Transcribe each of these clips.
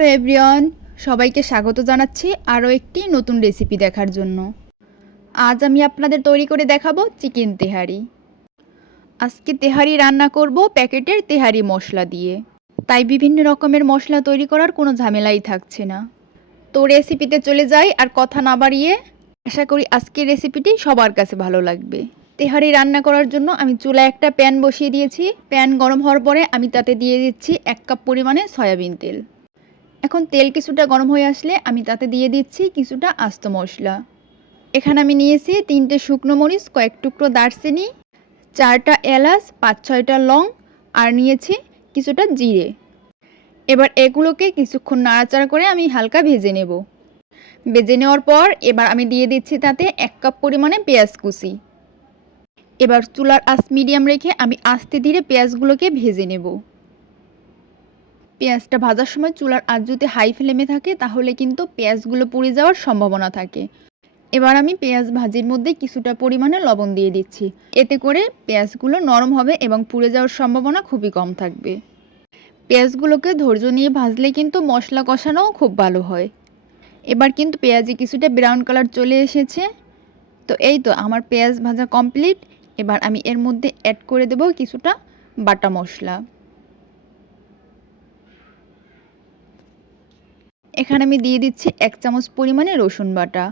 Hello everyone, সবাইকে স্বাগত জানাচ্ছি আরও একটি নতুন রেসিপি দেখার জন্য। আজ আমি আপনাদের তৈরি করে দেখাবো চিকেন তেহারি। আজকে তেহারি রান্না করব প্যাকেটের তেহারি মশলা দিয়ে। তাই বিভিন্ন রকমের মশলা তৈরি করার কোনো ঝামেলাই থাকছে না। তো রেসিপিতে চলে যাই আর কথা না বাড়িয়ে আশা করি আজকের রেসিপিটি সবার কাছে ভালো লাগবে। তেহারি রান্না করার জন্য আমি চুলায় একটা প্যান বসিয়ে দিয়েছি। প্যান গরম হওয়ার পরে আমি তাতে দিয়ে দিচ্ছি এক কাপ পরিমাণে সয়াবিন তেল। এখন তেল কিছুটা গরম হয়ে আসলে আমি তাতে দিয়ে দিচ্ছি কিছুটা আস্ত মশলা। এখানে আমি নিয়েছি তিনটে শুকনো মরিচ, কয়েক টুকরো দারচিনি, চারটা এলাচ, পাঁচ ছয়টা লং আর নিয়েছি কিছুটা জিরে। এবার এগুলোকে কিছুক্ষণ নাড়াচাড়া করে আমি হালকা ভেজে নেব। ভেজে নেওয়ার পর এবার আমি দিয়ে দিচ্ছি তাতে এক কাপ পরিমাণে পেঁয়াজ কুচি। এবার চুলার আঁচ মিডিয়াম রেখে আমি আস্তে ধীরে পেঁয়াজগুলোকে ভেজে নেব। পেঁয়াজটা ভাজার সময় চুলার আঁচ যদি হাই ফ্লেমে থাকে, তাহলে কিন্তু পেঁয়াজগুলো পুড়ে যাওয়ার সম্ভাবনা থাকে। এবার আমি পেঁয়াজ ভাজির মধ্যে কিছুটা পরিমাণে লবণ দিয়ে দিচ্ছি। এতে করে পেঁয়াজগুলো নরম হবে এবং পুড়ে যাওয়ার সম্ভাবনা খুবই কম থাকবে। পেঁয়াজগুলোকে ধৈর্য নিয়ে ভাজলে কিন্তু মশলা কষানোও খুব ভালো হয়। এবার কিন্তু পেঁয়াজে কিছুটা ব্রাউন কালার চলে এসেছে। তো এই তো আমার পেঁয়াজ ভাজা কমপ্লিট। এবার আমি এর মধ্যে অ্যাড করে দেব কিছুটা বাটা মশলা। এখানে আমি দিয়ে দিচ্ছি এক চামচ পরিমাণে রসুন বাটা।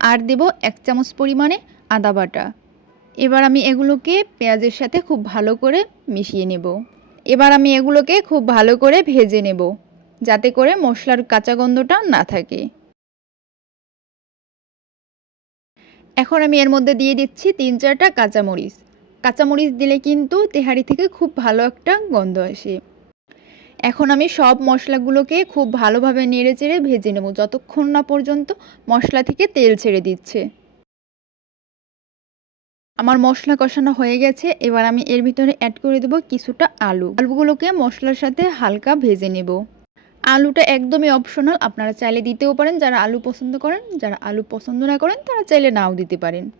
আর দেব এক চামচ পরিমাণে আদা বাটা। এবার আমি এগুলোকে পেঁয়াজের সাথে খুব ভালো করে মিশিয়ে নেব। এবার আমি এগুলোকে খুব ভালো করে ভেজে নেব, যাতে করে মশলার কাঁচা গন্ধটা না থাকে। এখন আমি এর মধ্যে দিয়ে দিচ্ছি তিন চারটা কাঁচামরিচ। কাঁচামরিচ দিলে কিন্তু তেহারি থেকে খুব ভালো একটা গন্ধ আসে। এখন আমি সব মশলাগুলোকে খুব ভালোভাবে নেড়ে চেড়ে ভেজে নেব। যতক্ষণ না পর্যন্ত মশলা থেকে তেল ছেড়ে দিচ্ছে। আমার মশলা কষানো হয়ে গেছে। এবার আমি এর ভিতরে অ্যাড করে দেবো কিছুটা আলু। আলুগুলোকে মশলার সাথে হালকা ভেজে নেব। আলুটা একদমই অপশনাল আপনারা চাইলে দিতেও পারেন। যারা আলু পছন্দ করেন, যারা আলু পছন্দ না করেন, তারা চাইলে নাও দিতে পারেন।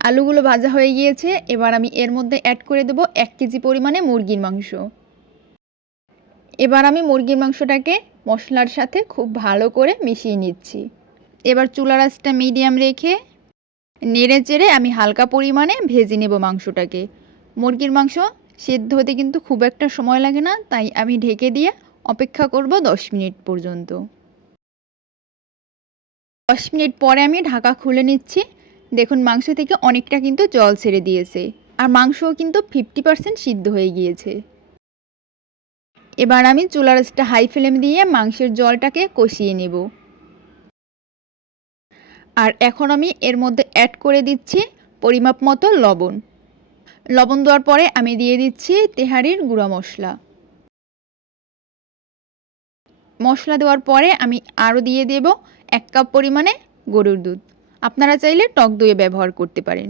আলুগুলো ভাজা হয়ে গিয়েছে। এবার আমি এর মধ্যে অ্যাড করে দেবো এক কেজি পরিমাণে মুরগির মাংস। এবার আমি মুরগির মাংসটাকে মশলার সাথে খুব ভালো করে মিশিয়ে নিচ্ছি। এবার চুলা আঁচটা মিডিয়াম রেখে নেড়ে চেড়ে আমি হালকা পরিমাণে ভেজে নেব মাংসটাকে। মুরগির মাংস সেদ্ধ হতে কিন্তু খুব একটা সময় লাগে না, তাই আমি ঢেকে দিয়ে অপেক্ষা করব দশ মিনিট পর্যন্ত। দশ মিনিট পরে আমি ঢাকা খুলে নিচ্ছি। দেখুন, মাংস থেকে অনেকটা কিন্তু জল ছেড়ে দিয়েছে। আর মাংসও কিন্তু ফিফটি পার্সেন্ট সিদ্ধ হয়ে গিয়েছে। এবার আমি চুলার আঁচটা হাই ফ্লেম দিয়ে মাংসের জলটাকে কষিয়ে নেব। আর এখন আমি এর মধ্যে অ্যাড করে দিচ্ছি পরিমাপ মতো লবণ। লবণ দেওয়ার পরে আমি দিয়ে দিচ্ছি তেহারির গুঁড়া মশলা। মশলা দেওয়ার পরে আমি আরও দিয়ে দেব এক কাপ পরিমাণে গরুর দুধ। আপনারা চাইলে টক দইয়ে ব্যবহার করতে পারেন।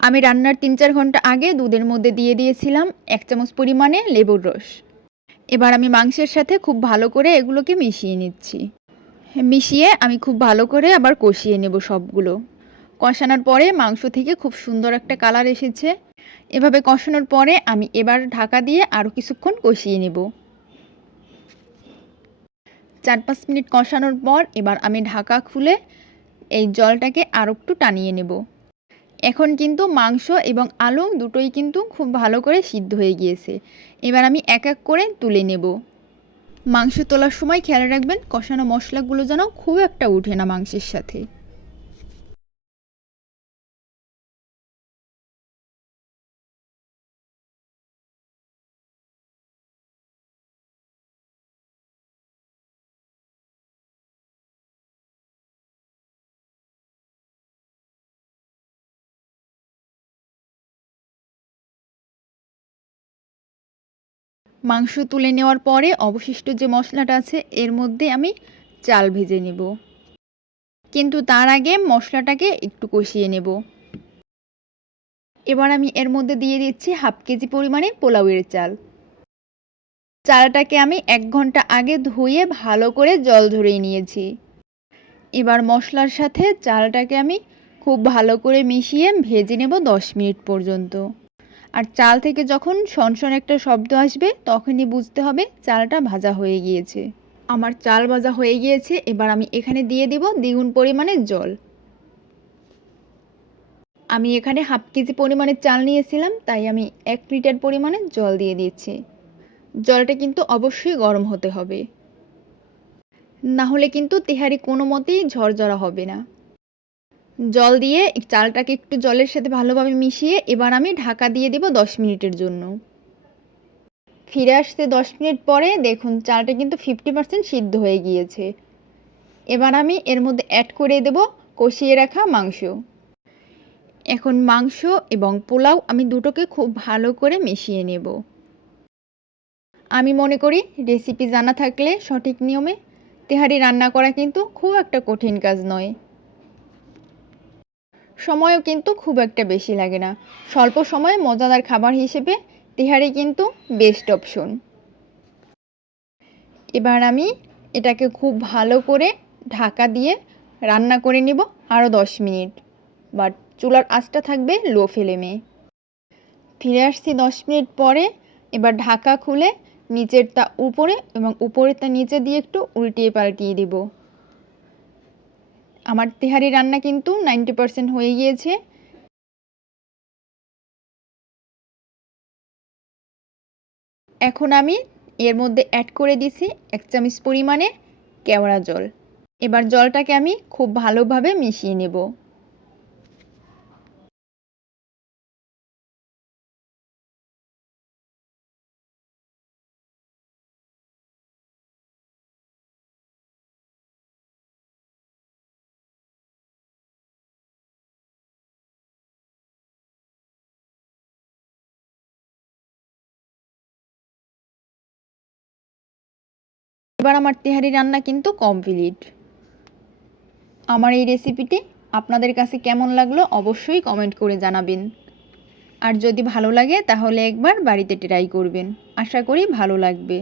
আমি রান্নার তিন চার ঘণ্টা আগে দুধের মধ্যে দিয়ে দিয়েছিলাম এক চামচ পরিমাণে লেবুর রস। এবার আমি মাংসের সাথে খুব ভালো করে এগুলোকে মিশিয়ে নিচ্ছি। মিশিয়ে আমি খুব ভালো করে আবার কষিয়ে নেব সবগুলো। কষানোর পরে মাংস থেকে খুব সুন্দর একটা কালার এসেছে। এভাবে কষানোর পরে আমি এবার ঢাকা দিয়ে আরও কিছুক্ষণ কষিয়ে নেব। চার পাঁচ মিনিট কষানোর পর এবার আমি ঢাকা খুলে এই জলটাকে আরও একটু টানিয়ে নেব। এখন কিন্তু মাংস এবং আলু দুটোই কিন্তু খুব ভালো করে সিদ্ধ হয়ে গিয়েছে। এবার আমি এক এক করে তুলে নেব। মাংস তোলার সময় খেয়াল রাখবেন, কষানো মশলাগুলো যেন খুব একটা উঠে না মাংসের সাথে। মাংস তুলে নেওয়ার পরে অবশিষ্ট যে মশলাটা আছে, এর মধ্যে আমি চাল ভেজে নেব। কিন্তু তার আগে মশলাটাকে একটু কষিয়ে নেব। এবার আমি এর মধ্যে দিয়ে দিচ্ছি হাফ কেজি পরিমাণে পোলাওয়ের চাল। চালটাকে আমি এক ঘণ্টা আগে ধুয়ে ভালো করে জল ঝরিয়ে নিয়েছি। এবার মশলার সাথে চালটাকে আমি খুব ভালো করে মিশিয়ে ভেজে নেব দশ মিনিট পর্যন্ত। আর চাল থেকে যখন সনসন একটা শব্দ আসবে, তখনই বুঝতে হবে চালটা ভাজা হয়ে গিয়েছে। আমার চাল ভাজা হয়ে গিয়েছে, এবার আমি এখানে দিয়ে দিব দ্বিগুণ পরিমাণে জল। আমি এখানে হাফ কেজি পরিমাণে চাল নিয়েছিলাম, তাই আমি এক লিটার পরিমাণে জল দিয়ে দিয়েছি। জলটা কিন্তু অবশ্যই গরম হতে হবে। না হলে কিন্তু তেহারি কোনো মতেই ঝরঝরা হবে না। জল দিয়ে চালটাকে একটু জলের সাথে ভালোভাবে মিশিয়ে এবার আমি ঢাকা দিয়ে দিব দশ মিনিটের জন্য। ফিরে আসতে দশ মিনিট পরে দেখুন চালটা কিন্তু ফিফটি পার্সেন্ট সিদ্ধ হয়ে গিয়েছে। এবার আমি এর মধ্যে অ্যাড করে দেব কষিয়ে রাখা মাংস। এখন মাংস এবং পোলাও আমি দুটোকে খুব ভালো করে মিশিয়ে নেব। আমি মনে করি রেসিপি জানা থাকলে সঠিক নিয়মে তেহারি রান্না করা কিন্তু খুব একটা কঠিন কাজ নয়। সময়ও কিন্তু খুব একটা বেশি লাগে না। স্বল্প সময়ে মজাদার খাবার হিসেবে তেহারি কিন্তু বেস্ট অপশন এবার আমি এটাকে খুব ভালো করে ঢাকা দিয়ে রান্না করে নিব আরও দশ মিনিট। বাট চুলার আঁচটা থাকবে লো ফ্লেমে। ফিরে আসছি দশ মিনিট পরে, এবার ঢাকা খুলে নিচেরটা উপরে এবং উপরেরটা নিচে দিয়ে একটু উল্টিয়ে পাল্টিয়ে দেব। আমার তেহারি রান্না কিন্তু নাইনটি পারসেন্ট হয়ে গিয়েছে। এখন আমি এর মধ্যে অ্যাড করে দিছি এক চামচ পরিমাণে কেওড়া জল। এবার জলটাকে আমি খুব ভালোভাবে মিশিয়ে নেব। এবার আমার তেহারি রান্না কিন্তু কমপ্লিট আমার এই রেসিপিটি আপনাদের কাছে কেমন লাগল অবশ্যই কমেন্ট করে জানাবেন। আর যদি ভালো লাগে তাহলে একবার বাড়িতে ট্রাই করবেন। আশা করি ভালো লাগবে।